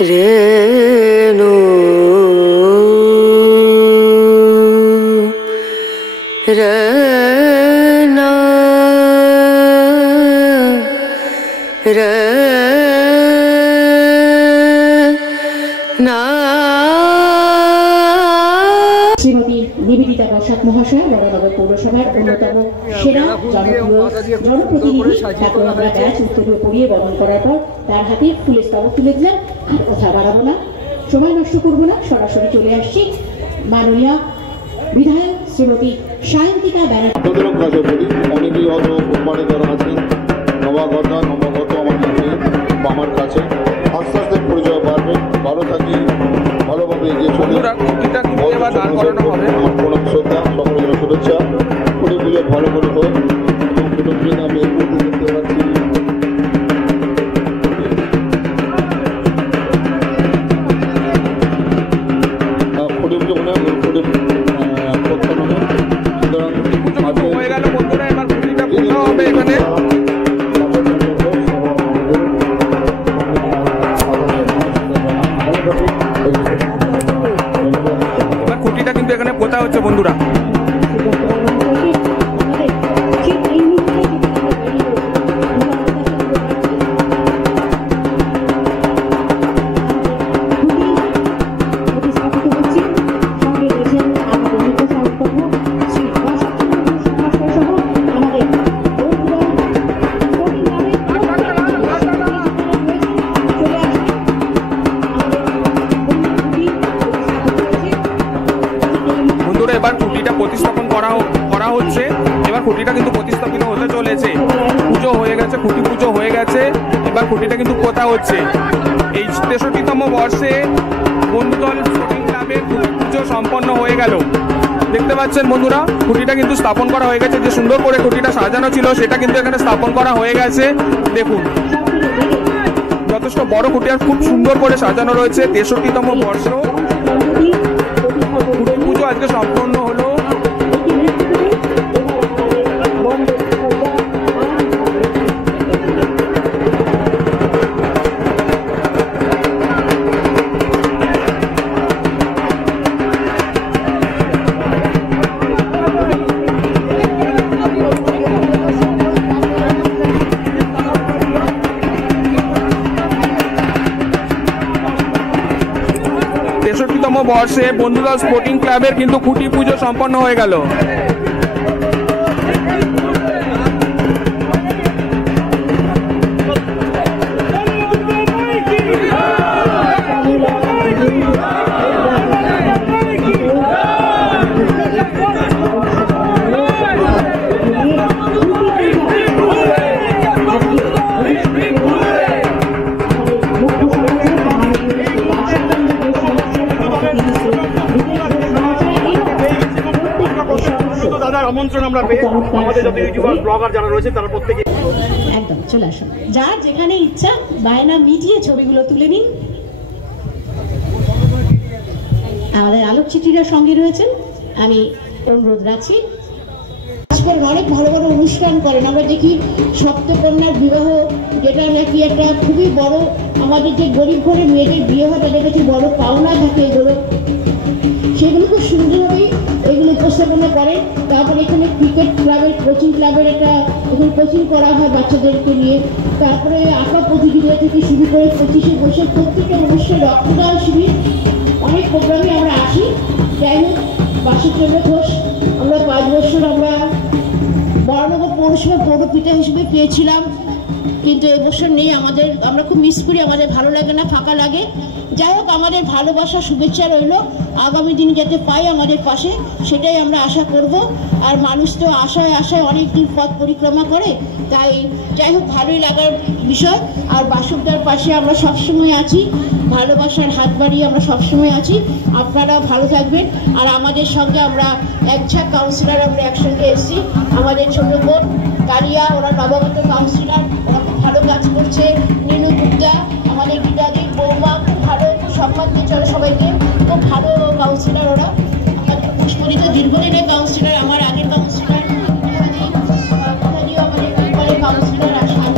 रेणु रना रना শ্রীমতী নিবেদিতা বসাক মহাশয় বরানগর পৌরসভার অন্যতম সেরা জনপ্রতিনিধি তাকে আমরা ব্যাচ উত্তরীয় পরিয়ে বরণ করার পর তার হাতে ফুলের স্তবক তুলে দিলাম। আর কথা বাড়াবো না, সময় নষ্ট করবো না, সরাসরি চলে আসছি মাননীয় বিধায়ক শ্রীমতী সায়ন্তিকা ব্যানার্জি। অনেকেই হয়তো কোম্পানি যারা আছেন নবাগত আমার কাছে আস্তে আস্তে পরিচয় বাড়বে। ভালো থাকি, ভালোভাবে এগিয়ে চলি। আমার প্রণাম শ্রদ্ধা, সকলের শুভেচ্ছা। পুরো পুজো ভালো করে হোক এবং পুরো দিন আমি দেখতে পাচ্ছি খুঁটিটা কিন্তু এখানে পোতা হচ্ছে বন্ধুরা। এবার খুঁটিটা প্রতিস্থাপন করা হচ্ছে। এবার খুঁটিটা কিন্তু প্রতিস্থাপিত হতে চলেছে। পুজো হয়ে গেছে, খুঁটি পুজো হয়ে গেছে, এবার খুঁটিটা কিন্তু পোতা হচ্ছে। এই 63তম বর্ষে বন্ধুদল স্পোর্টিং ক্লাবের খুঁটি পুজো সম্পন্ন হয়ে গেল। দেখতে পাচ্ছেন বন্ধুরা, খুঁটিটা কিন্তু স্থাপন করা হয়ে গেছে। যে সুন্দর করে খুঁটিটা সাজানো ছিল সেটা কিন্তু এখানে স্থাপন করা হয়ে গেছে। দেখুন যথেষ্ট বড় খুঁটি আর খুব সুন্দর করে সাজানো রয়েছে। 63তম বর্ষ খুঁটি পুজো আজকে সম্পন্ন হলো। বর্ষে বন্ধুদল স্পোর্টিং ক্লাবের কিন্তু খুঁটি পুজো সম্পন্ন হয়ে গেল। আমন্ত্রণ আমরা পেয়ে আমাদের যত ইউটিউবার ব্লগার যারা রয়েছে তারা প্রত্যেকে একদম চলে আসুন। যার যেখানে ইচ্ছা বায়না মিটিয়ে ছবিগুলো তুলে নিন। আমাদের আলোকচিত্রীরা সঙ্গে রয়েছেন, আমি অনুরোধ রাখছি। অনেক ভালো ভালো অনুষ্ঠান করেন, আমরা দেখি সপ্তকন্যার বিবাহ, যেটা নাকি একটা খুবই বড়, আমাদের যে গরিব ঘরের মেয়েদের বিয়ে হয় তাদের কাছে বড় পাওনা থাকে, এগুলো সেগুলো খুব সুন্দরভাবেই এগুলো উপস্থাপনা করে। তারপরে এখানে ক্রিকেট ক্লাবের কোচিং ক্লাবের একটা এখানে কোচিং করা হয় বাচ্চাদেরকে নিয়ে। তারপরে আঁকা প্রতিযোগিতা থেকে শুরু করে 25শে বৈশাখ প্রত্যেকটা অনুষ্ঠানে রক্তদান শিবির, অনেক প্রোগ্রামে আমরা আসি। যাই হোক, বাসুচন্দ্র ঘোষ আমরা 5 বছর আমরা বরানগর পৌরসভা পৌরপিতা হিসেবে পেয়েছিলাম, কিন্তু এবছর নেই। আমরা খুব মিস করি, আমাদের ভালো লাগে না, ফাঁকা লাগে। যাই হোক, আমাদের ভালোবাসা শুভেচ্ছা রইল, আগামী দিন যাতে পাই আমাদের পাশে, সেটাই আমরা আশা করব। আর মানুষ তো আশায় আশায় অনেক দিন পথ পরিক্রমা করে, তাই যাই হোক ভালোই লাগার বিষয়। আর বাসুকদার পাশে আমরা সবসময় আছি, ভালোবাসার হাত বাড়িয়ে আমরা সবসময় আছি। আপনারা ভালো থাকবেন। আর আমাদের সঙ্গে আমরা একঝাঁক কাউন্সিলর আমরা একসঙ্গে এসেছি। আমাদের ছোট বোন কালিয়া, ওরা নবাগত কাউন্সিলর, ওরা খুব ভালো কাজ করছে। নীলু গুপ্তা আমাদের গীতাদির বৌমা, খুব ভালো, খুব সম্মান দিয়ে চলে সবাইকে, খুব ভালো কাউন্সিলর ওরা। আমাদের পুষ্পরিত দীর্ঘদিনের কাউন্সিলর, আমার আগের কাউন্সিলর আমাদের কাউন্সিলর আসেন।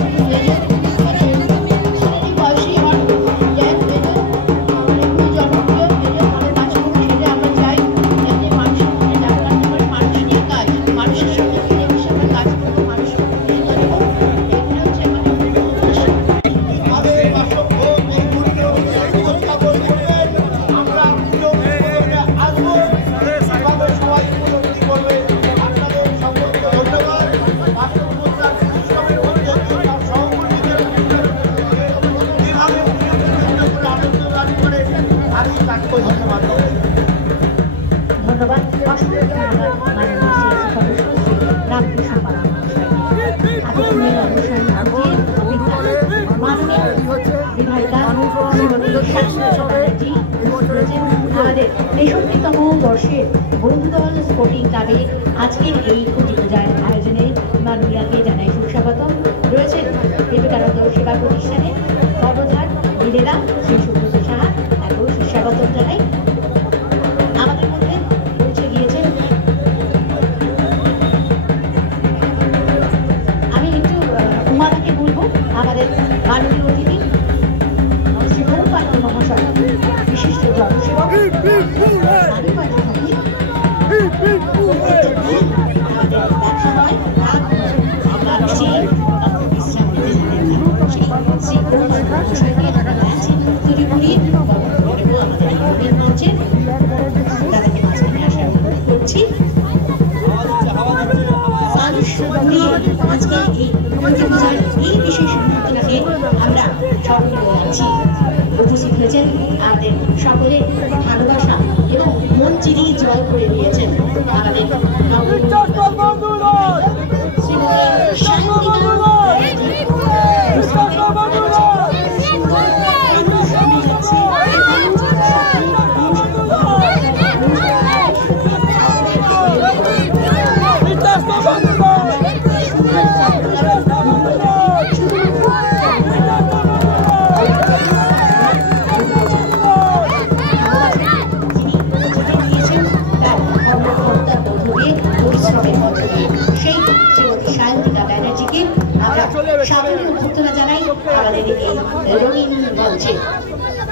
আমাদের 63তম বর্ষের বন্ধুদল স্পোর্টিং ক্লাবে আজকের এই খুঁটি পূজার আয়োজনে মাননীয়াকে জানাই সুস্বাগতম। রয়েছেন বিবেকানন্দ সেবা প্রতিষ্ঠানে কর্ণধার দিদিরা শ্রী সুব্রত সাহা, তাকেও সুস্বাগতম জানাই। আমাদের মধ্যে পৌঁছে গিয়েছেন, আমি একটু উমাদাকে বলবো, আমাদের মাননীয় অতিথি শ্রী ভরত পাত্র মহাশয়, বিশিষ্ট জনসেবক, এই বিশেষ মুহূর্তটাকে আমরা স্মরণ করে রাখছি। উপস্থিত হয়েছেন আমাদের সকলের ভালোবাসা এবং মন চিরিয়ে জয় করে নিয়েছেন আমাদের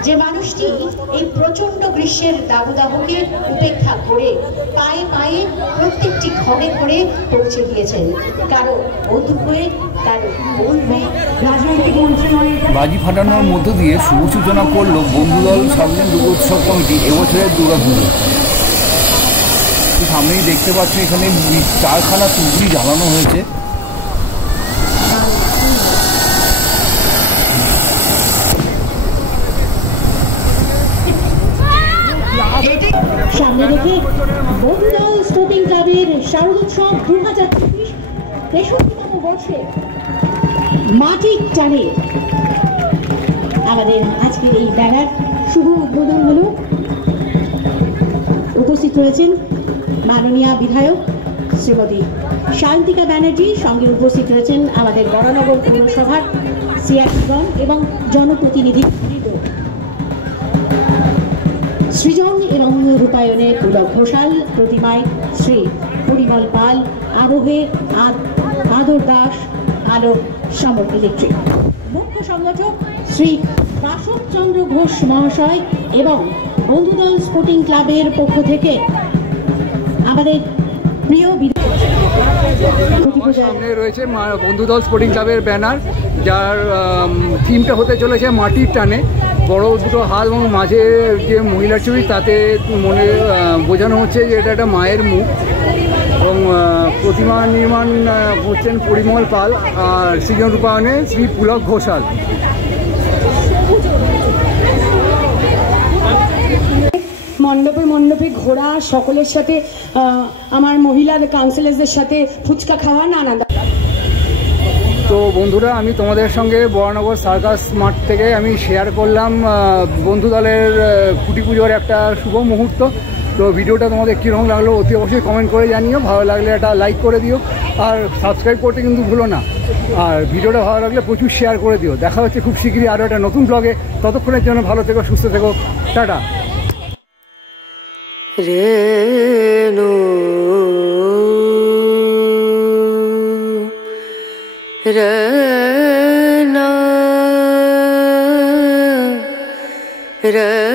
যে মানুষটি এই প্রচন্ড গ্রীষ্মের দাবদাহকে উপেক্ষা করে পায়ে পায়ে প্রত্যেকটি ঘরে ঘরে পৌঁছে গিয়েছেন, কারো বন্ধু হয়ে, কারো বোন হয়ে, রাজনৈতিক মন্ত্রণালয়ের বাজি ফাটানোর মধ্য দিয়ে শুভ সূচনা করল বন্ধুদল সার্বজনীন দুর্গোৎসব কমিটি এবছরের দুর্গাপুজো। সামনেই দেখতে পাচ্ছ এখানে 4খানা তুবড়ি জ্বালানো হয়েছে। সামনে রেখে বন্ধুদল স্পোর্টিং ক্লাবের শারদোৎসব 2023 63তম বর্ষে মাটি টানে আমাদের আজকের এই ব্যানার শুভ উদ্বোধন হলো। উপস্থিত রয়েছেন মাননীয় বিধায়ক শ্রীমতী শান্তিকা ব্যানার্জি, সঙ্গে উপস্থিত রয়েছেন আমাদের বরানগর পৌরসভার সিআরপিগণ এবং জনপ্রতিনিধি সৃজন এবং রূপায়ণে পুলক ঘোষাল, প্রতিমায় শ্রী পরিমল পাল, আবহে আদর দাস, আলো সমর ইলেকট্রিক, মুখ্য সংগঠক শ্রী বাসব চন্দ্র ঘোষ মহাশয় এবং বন্ধুদল স্পোর্টিং ক্লাবের পক্ষ থেকে আমাদের প্রিয় সামনে রয়েছে বন্ধুদল স্পোর্টিং ক্লাবের ব্যানার, যার থিমটা হতে চলেছে মাটির টানে। বড় দুটো হাত এবং মাঝে যে মহিলার ছবি, তাতে মনে বোঝানো হচ্ছে যে এটা একটা মায়ের মুখ। এবং প্রতিমা নির্মাণ করছেন পরিমল পাল আর সৃজন রূপায়ণে শ্রী পুলক ঘোষাল। মণ্ডপে মণ্ডপে ঘোরা, সকলের সাথে আমার মহিলা কাউন্সিলারদের সাথে ফুচকা খাওয়া, নানা। তো বন্ধুরা, আমি তোমাদের সঙ্গে বরানগর সার্কাস মাঠ থেকে আমি শেয়ার করলাম বন্ধুদলের খুঁটি পুজোর একটা শুভ মুহূর্ত। তো ভিডিওটা তোমাদের কীরকম লাগলো অতি অবশ্যই কমেন্ট করে জানিও। ভালো লাগলে একটা লাইক করে দিও, আর সাবস্ক্রাইব করতে কিন্তু ভুলো না। আর ভিডিওটা ভালো লাগলে প্রচুর শেয়ার করে দিও। দেখা হচ্ছে খুব শীঘ্রই আরও একটা নতুন ব্লগে। ততক্ষণের জন্য ভালো থেকো, সুস্থ থেকো, টাটা। রেণু রনা রনা